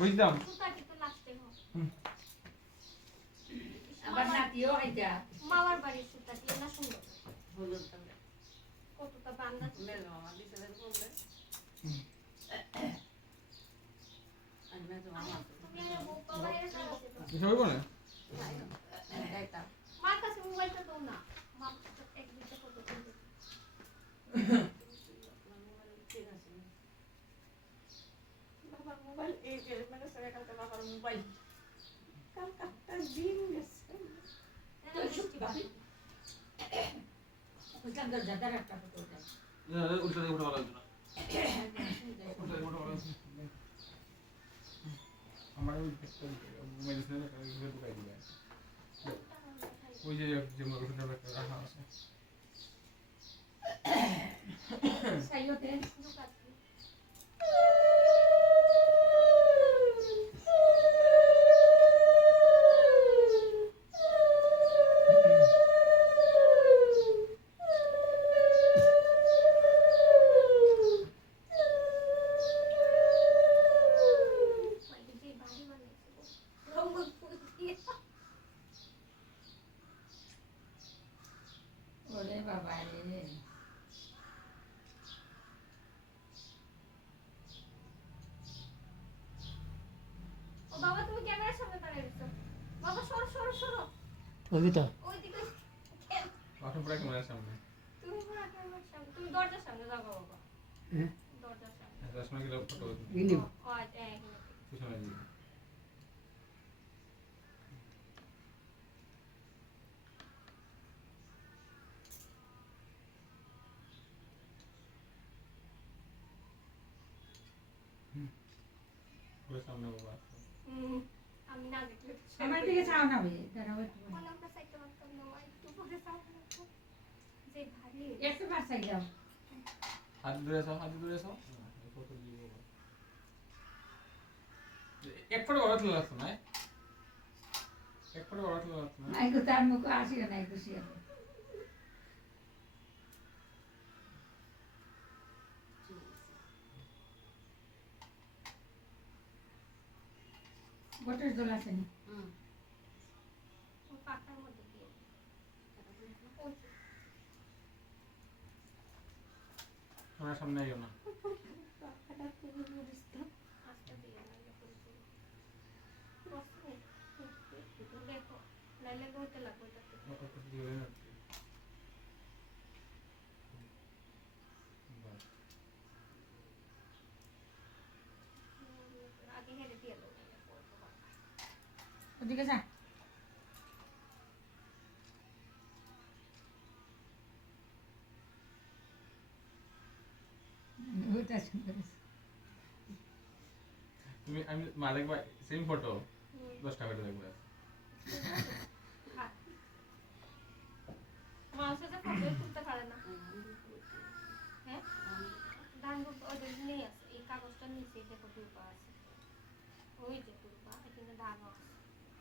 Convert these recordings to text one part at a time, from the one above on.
বুঝলাম আবার নাতিও হইতা মামার বাড়ির সুতা দিয়ে না সুন্দর হলুদ কালার কতটা বান্না মেল মামা দিছে বললে আর না তো মামা তুমি আর বউ বাবা এর কাছে সবাই বলে এইটা মার কাছে মোবাইলটা দাও না মা এক দুইটা ফটো তুলবে বাবার মোবাইল এই যে মানে সরে কালকে বাবার মোবাইল কালকা দিন গেছে তো সত্যি ভাবি বুঝলাম তো জাদার একটা ফটো দেয় উল্টা দিয়ে উঠা লাগবে না উল্টা দিয়ে উঠা লাগবে আমার ওই মেডিসিনের একটা ঢুকাই দিবে ওই যে মেডিসিনের একটা রাখা আছে সাইওতে ওরে বাবা রে ও বাবা তুমি ক্যামেরার সামনে দাঁড়িয়ে আছো বাবা সরো সরো সরো কবিতা ওইদিকে আসুন প্রায় ক্যামেরার সামনে তুমি পুরো ক্যামেরার সামনে তুমি দরজার সামনে যাও বাবা হ্যাঁ দরজার সামনে চশমা কি ফটো গিলি ও এক পিছনে দিয়ে পুরো সামনে বাবা আমি না দেখলে আমার দিকে চাও না ভাই দাঁড়াও একটু আমরা সাইডে মারতাম না একটু পরে সামনে যে ভারী একটু পার সাইড যাও হাত ধরে আছো ফটো দিয়ে বাবা এক ফটো বড় তুলে লাগতো না এক ফটো বড় তুলে লাগতো না নাই গো তার মুখ আসি না নাই খুশি হবে গোটের দোল আছে নি ও পাতার মধ্যে দিয়ে আমার সামনে আইও না দেখো লাইলে করতে লাগবে আগে হেরে দিয়ে ওদিকে যা ওটা সুন্দর তুমি আমি মালিক ভাই সেম ফটো 10 টাকা করে দেখবে মানুষের যে ফটো তুলতে পারে না হ্যাঁ ধান ওদের নেই আছে এই কাগজটা নিচে দেখো তুলপা আছে ওই যে তুলপা এখানে ধান আছে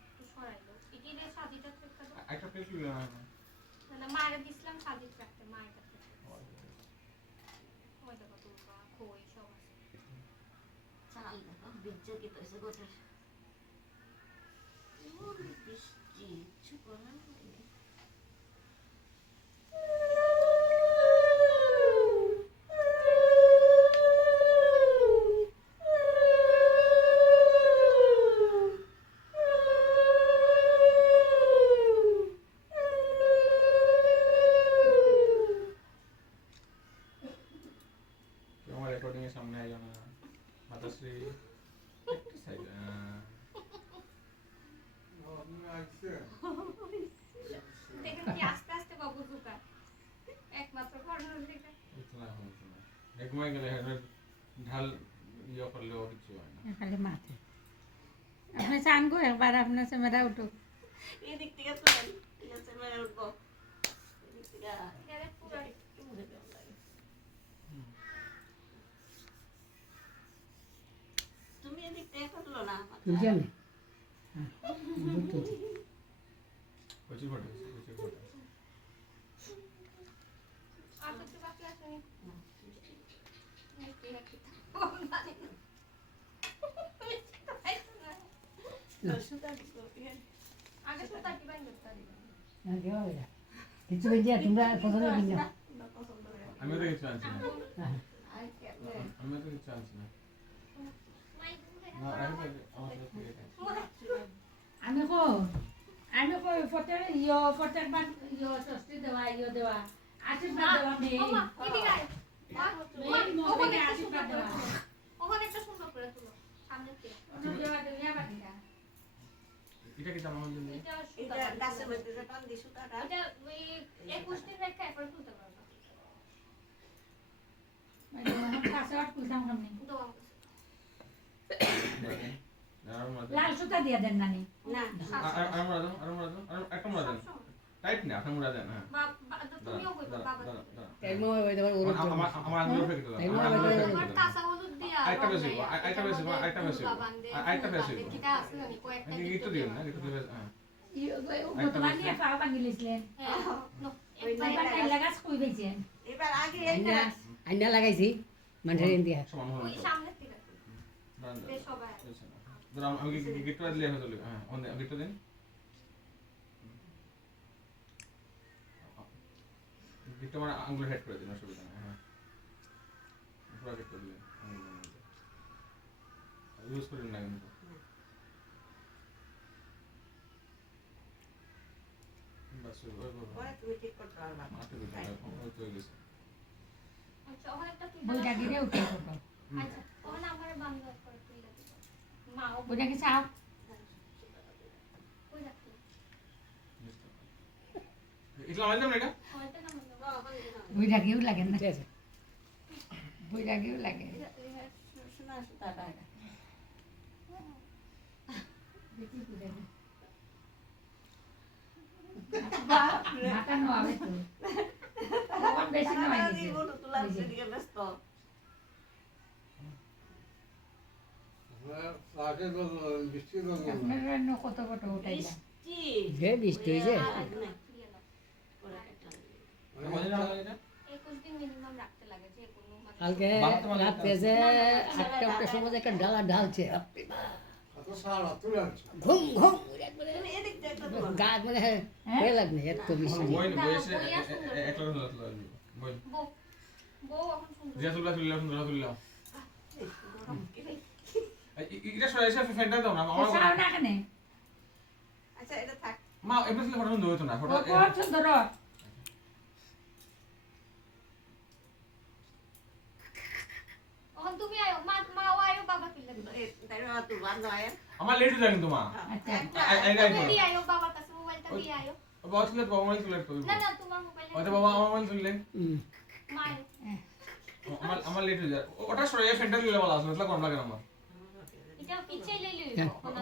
একটু সরাইলো এটি রে সাজিটা চেক করো একটা প্লেট দিও না না মায়ের দিছিলাম সাজিট রাখতে মায়ের কাছে ওই দেখো তুলপা কই সব আছে চাল দেখো বিজ্জকিত হয়েছে গোটের বৃষ্টি কিছু করার নেই আমার রেকর্ডিং এর সামনে আইও না মাতাশ্রী একটু সাইড দেখেন কি আস্তে আস্তে বাবু ঢুকায় একমাত্র কর্নার থেকে ইতনা হয় এক ঘুমাই গেলে হেডের ঢাল ইয়ে করলেও কিছু হয় না খালি মাথে আপনি চান গো একবার আপনার ক্যামেরা উঠো এদিক থেকে চলেন ঠিক আছে মেরে উঠবো এদিক থেকে এর পুরো একটু মুখে কেমন লাগে তুমি এদিক থেকে করলো না বুঝলি প্রচুর ফটো প্রচুর ফটো আর কিছু বাকি আছে মিষ্টি রাখি সুতা তো ইয়ে আগে সুতা কি বাইন করতে দিবেন কিছু বেঁচে তোমরা পছন্দ কিনা না পছন্দ করে আমিও তো কিছু আনছি না আর কেমনে আমিও তো কিছু আনছি না মাই না রাখো আমার সাথে এটা আমি কই প্রত্যেকবার ষষ্ঠী দেওয়া দেওয়া আশীর্বাদ দেওয়া মেয়ে ওমা এদিকে আয় মেয়ে মোবাইলে আশীর্বাদ দেওয়া ওখানে একটা সুন্দর করে তুলো সামনে থেকে অন্য দেওয়া দুনিয়া বাকিটা এটা কি আমার জন্য এটা এটা গাছের মধ্যে যে টান দি সুতাটা এটা ওই 21 দিন রেখে একবার তুলতে পারবা মানে কাছে আট কুলতাম সামনে দোয়া লাল সুতা দিয়ে দেন নানি না আর মুড়া দাও একটা মুড়া দেন টাইট না একটা মুড়া দেন হ্যাঁ তুমিও কইবা বাবা টাইম হয়ে যাবে ওর আমার আঙ্গুল ফেলে দাও আমার আঙ্গুল ফেলে তোমার দাও কাঁচা হলুদ দিয়া আরেকটা বেশি আরেকটা বেশি আরেকটা বেশি কিটা আছে জানি কয়েকটা একটু দিন না একটু দিবেন হ্যাঁ গতবার নিয়ে পাওয়া ভাঙিলেছিলেন হ্যাঁ নো একবার কাইলা গাছ কই বেছেন এবার আগে আইনা এটা আইনা লাগাইছি মানুষের ইন্ডিয়া সমান ওই হলো সামনে থেকে বেশ সবাই ধর আমি গিটটা দিলে হয়ে যাবে হ্যাঁ অন গিটটা দিন গিটটা মানে আঙ্গুল হেড করে দিন অসুবিধা নেই হ্যাঁ পুরো গিট করে দিন ইউজ করেন না কিন্তু বাস পরে তুমি ঠিক করতে পারবা মাঠে দিতে হবে তো গেছে আচ্ছা ওখানে একটা তুই বইটা গিরে উঠে ফটো আচ্ছা ওখানে আমার বান্ধব করে তুই লাগি মা ও বইটা কি চাও কই রাখলি ইসলাম আইলাম এটা হয়তো না মনে বইটা কেউ লাগে না ঠিক আছে বইটা কেউ লাগে সোনা সুতাটা দেখি বুঝে মাথা নোয়াবে তো তখন বেশি নোয়াই টাকা দিছে দিব তো তুলা দিকে ব্যস্ত আপনার জন্য কত ফটো উঠাইলা বৃষ্টি যে বৃষ্টি হয়েছে দিয়ে দাও পরে একটা আমাদের না এটা 21 দিন মিনিমাম রাখতে লাগে যে কোনো কালকে রাত্রে যে 8টার সময় একটা ডালা ঢালছে ঘুম ঘুম তুমি এদিক দিয়ে একটা তোমার গা মানে হয়ে লাগবে এত বৃষ্টি বই বইসে একলা বই বউ বউ এখন সুন্দর জিয়া তুল্লা তুল্লা গরম কি রে? এটা সরাইছে ফ্যানটা দাও না আমার চাও না কেন আচ্ছা এটা থাক মা এমনি ফটো সুন্দর হতো না ফটো ও কত সুন্দর এখন তুমি আয়ো মা মাও আয়ো বাবা তুলে দিবে তাই না তুই বান্ধ আয় আমার লেট হয়ে যায় কিন্তু মা আচ্ছা তুমি দিয়ে আয়ো বাবা কাছে মোবাইলটা দিয়ে আয়ো বাবা তুলে বাবা মোবাইল তুলে তো না না তোমার মোবাইলে ওটা বাবা আমার মোবাইল তুললে মা আয়ো। আমার লেট হয়ে যায় ওটা সরাইয়া ফ্যানটা দিলে ভালো আসলে কম লাগে আমার এটা পিছে লইলে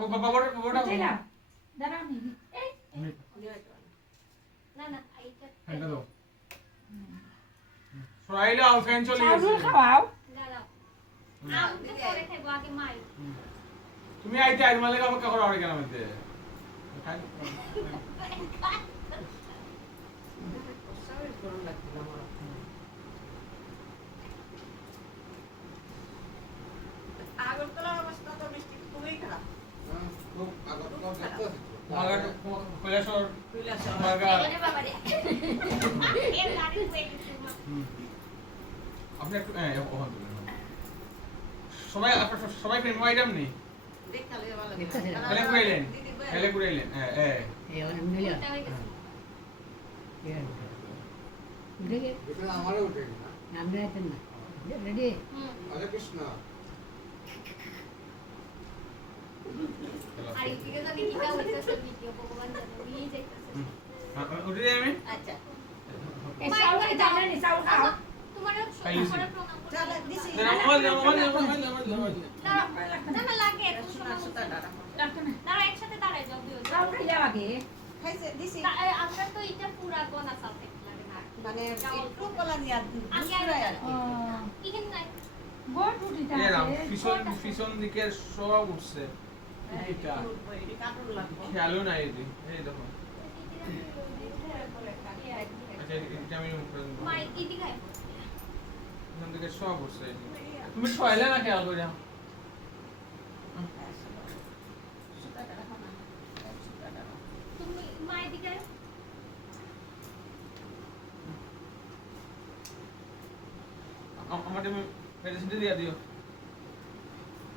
বাবা বাবা বুঝাইলাম দাঁড়াও নি এই না না এইটা ফ্যানটা দাও সরাইলে আউ ফ্যান চলে চাউল গেছে খাওয়াও দাঁড়াও আমি তো পরে খাইবো আগে মা আয়ো। তুমি আইতে আইতে মালে কাপড় কাপড় আড়ে কেন মধ্যে আগরতলার অবস্থা তো বৃষ্টি খুবই খারাপ মাগার কৈলাসর কৈলাসর। মাগার এখানে বাবা রে এর গাড়ি হয়ে গেছে মা আপনি একটু ওখান তুলেন সবাই সবাই ফ্রেন্ড আইটেম নেই দেখতে ভালো দেখতেছি না। হেলে কুড়াইলেন হেলে কুড়াইলেন এই মিলে এটা হয়ে গেছে উঠে গে আমারও উঠে না আমরা এখন না রেডি হুম হরে কৃষ্ণ আর এইদিকে জানি কিটা হইতেছে ভিডিও ভগবান জানে উই দেখতেছে উঠে যাই আমি আচ্ছা এই চাউল দাও নি চাউল খাও তোমার খাইছি। সবার প্রণাম করতে চল দিছি মোবাইল না না লাগে এত সোনা শোনা সুতাটা রাখো না দাঁড়া একসাথে দাঁড়াই যাও দিও চাউল খাইলা আগে খাইছে দিছি আমরা তো এটা পুরা গোনা চাল থেকে লাগে না মানে একটু কলা দিয়া আমি দুসরাই আর ও কি এখানে নাই গোট উঠিতা আছে পিছন দিকে সব উঠছে এইটা এটা কাটুন লাগবে খেয়ালও নাই এদিকে এই দেখো আচ্ছা এটা আমি মুখ করে দেবো। মাই দিদি গায় পিছন দিকে সব উঠছে তুমি ছয়লে না খেয়াল করে সুতাটা রাখো এদিকে আয়। আমার টিমে মেডিসিনটা দিয়ে দিও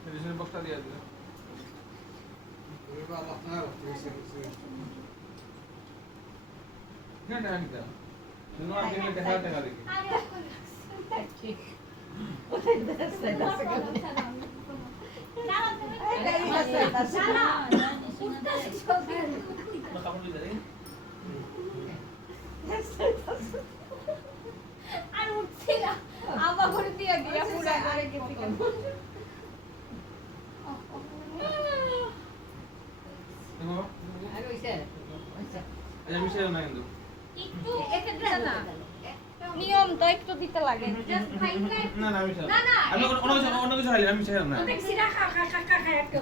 মেডিসিনের বক্সটা দিয়ে দিও না টাকা দিতে তুমি আর দিলে টাকা দেখি আরে কোথায় যাচ্ছে না তুমি না উঠতেছিস সকালে। না কাপড় দিয়ে দেই আর উঠছি না আবার ঘরে দিয়ে গিয়া পুরো আরে গেছি কেন দেখো আর ওইটা আচ্ছা মিশাইও না কিন্তু একটু এটা দিতে না নিয়ম তো একটু দিতে লাগে জাস্ট ফাইন না না মিশাইও না না আমি অন্য কিছু খাইলে আমি মিশাইও না দেখছি না খা খা খা খা খা একটু